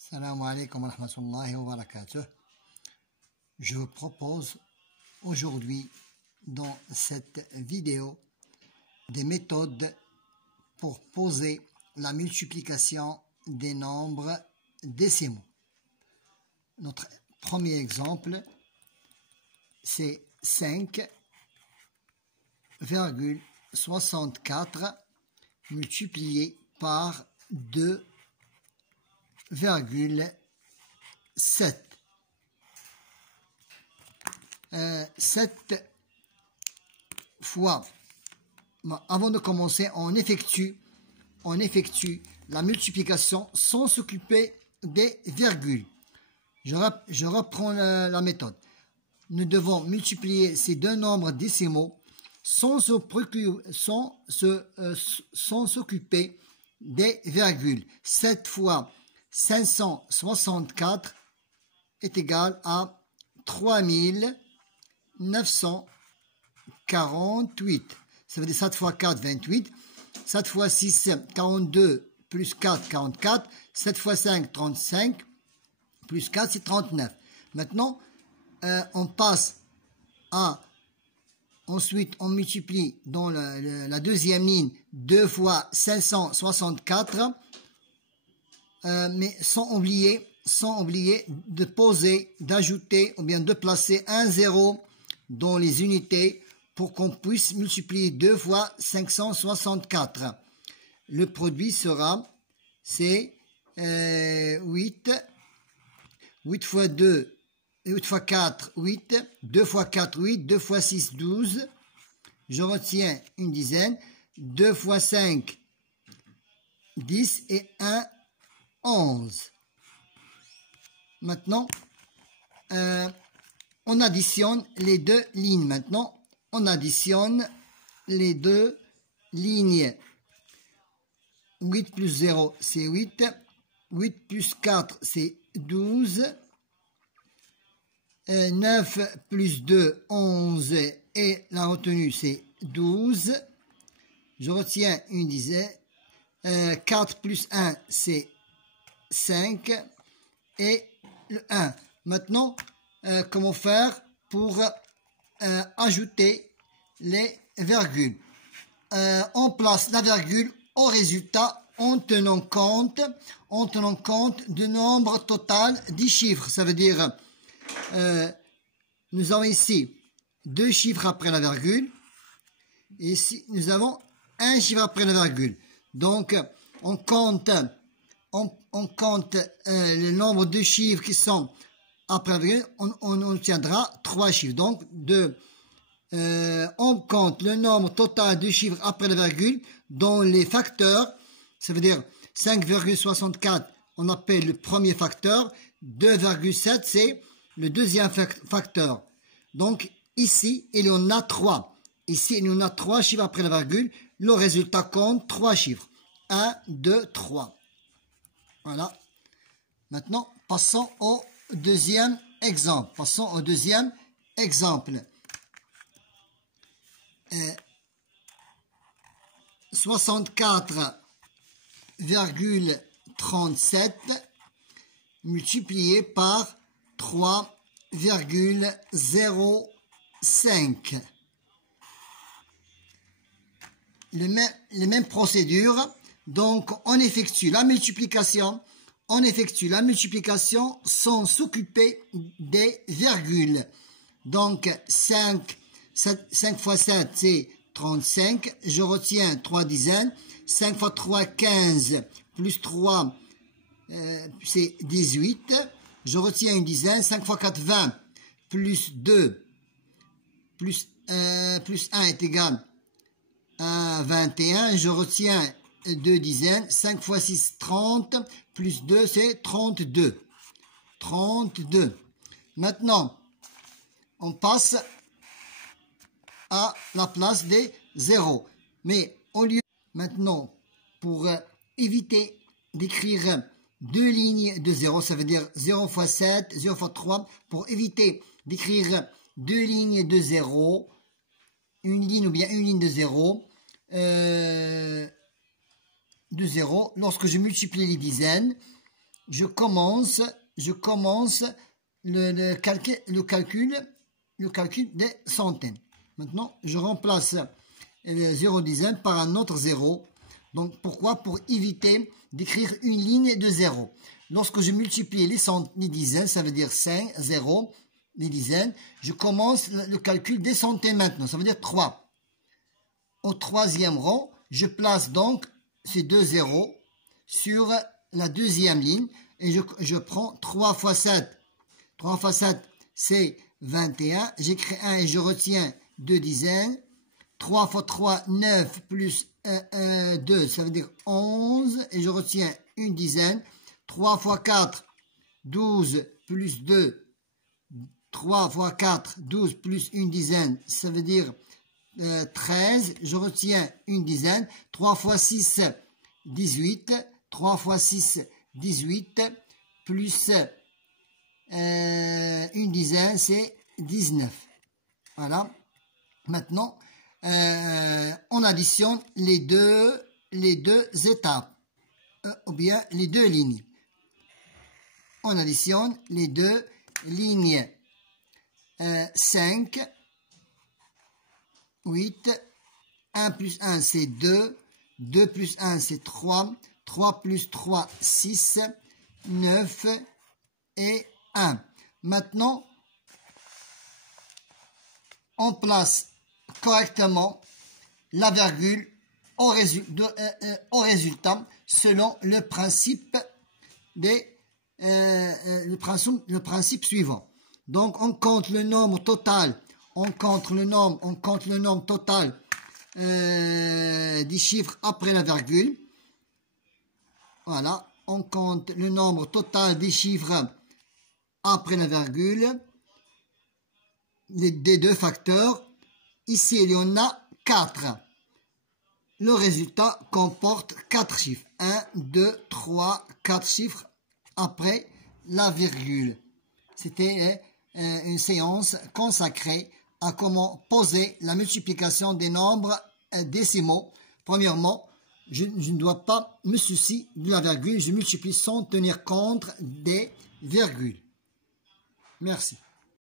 Salam alaikum wa rahmatullahi wa barakatuh. Je vous propose aujourd'hui dans cette vidéo des méthodes pour poser la multiplication des nombres décimaux. Notre premier exemple, c'est 5,64 multiplié par 2,7. 7 fois. Bon, avant de commencer, on effectue la multiplication sans s'occuper des virgules. Je reprends la méthode. Nous devons multiplier ces deux nombres décimaux sans s'occuper des virgules. 7 fois 564 est égal à 3948. Ça veut dire 7 fois 4, 28. 7 fois 6, 42, plus 4, 44. 7 fois 5, 35. Plus 4, c'est 39. Maintenant, on passe à... Ensuite, on multiplie dans la deuxième ligne 2 fois 564. Mais sans oublier de poser, d'ajouter ou bien de placer un 0 dans les unités pour qu'on puisse multiplier 2 fois 564. Le produit sera, c'est 8 fois 2, 8 fois 4, 8, 2 fois 4, 8, 2 fois 6, 12. Je retiens une dizaine. 2 fois 5, 10 et 1, 11. Maintenant, on additionne les deux lignes. Maintenant, on additionne les deux lignes. 8 plus 0, c'est 8. 8 plus 4, c'est 12. 9 plus 2, 11. Et la retenue, c'est 12. Je retiens une dizaine. 4 plus 1, c'est 5. Et le 1. Maintenant, comment faire pour ajouter les virgules? On place la virgule au résultat en tenant compte du nombre total des chiffres. Ça veut dire, nous avons ici deux chiffres après la virgule. Et ici, nous avons un chiffre après la virgule. Donc, on compte le nombre de chiffres qui sont après la virgule, on obtiendra 3 chiffres. Donc, on compte le nombre total de chiffres après la virgule dans les facteurs. Ça veut dire 5,64, on appelle le premier facteur. 2,7, c'est le deuxième facteur. Donc, ici, il y en a 3. Ici, il y en a 3 chiffres après la virgule. Le résultat compte 3 chiffres. 1, 2, 3. Voilà. Maintenant, passons au deuxième exemple. 64,37 multiplié par 3,05. Les mêmes procédures. Donc, on effectue la multiplication sans s'occuper des virgules. Donc, 5 fois 7, c'est 35. Je retiens 3 dizaines. 5 fois 3, 15. Plus 3, c'est 18. Je retiens une dizaine. 5 fois 4, 20. Plus 2, plus 1 est égal à 21. Je retiens 2 dizaines. 5 fois 6, 30. Plus 2, c'est 32. 32. Maintenant, on passe à la place des zéros. Mais au lieu, maintenant, pour éviter d'écrire deux lignes de 0, ça veut dire 0 fois 7, 0 fois 3, pour éviter d'écrire deux lignes de 0, une ligne ou bien une ligne de 0, lorsque je multiplie les dizaines, je commence le calcul des centaines. Maintenant, je remplace le 0 dizaine par un autre 0. Donc, pourquoi? Pour éviter d'écrire une ligne de 0. Lorsque je multiplie les dizaines, ça veut dire 5, 0, les dizaines, je commence le calcul des centaines maintenant, ça veut dire 3. Au troisième rang, je place donc ces deux zéros sur la deuxième ligne et je prends 3 fois 7. 3 fois 7, c'est 21. J'écris 1 et je retiens 2 dizaines. 3 fois 3, 9 plus 2, ça veut dire 11. Et je retiens une dizaine. 3 fois 4, 12 plus 2. 3 fois 4, 12 plus une dizaine, ça veut dire 13. Je retiens une dizaine. 3 fois 6, 18. 3 fois 6, 18. Plus une dizaine, c'est 19. Voilà. Maintenant, on additionne les deux étapes, ou bien les deux lignes. On additionne les deux lignes. 5, 8, 1 plus 1 c'est 2, 2 plus 1 c'est 3, 3 plus 3, 6, 9 et 1. Maintenant, on place correctement la virgule au résultat selon le principe le principe suivant. Donc, on compte le nombre total, on compte le nombre total des chiffres après la virgule. Voilà, on compte le nombre total des chiffres après la virgule des deux facteurs. Ici, il y en a 4. Le résultat comporte 4 chiffres. 1, 2, 3, 4 chiffres après la virgule. C'était une séance consacrée à comment poser la multiplication des nombres décimaux. Premièrement, je ne dois pas me soucier de la virgule. Je multiplie sans tenir compte des virgules. Merci.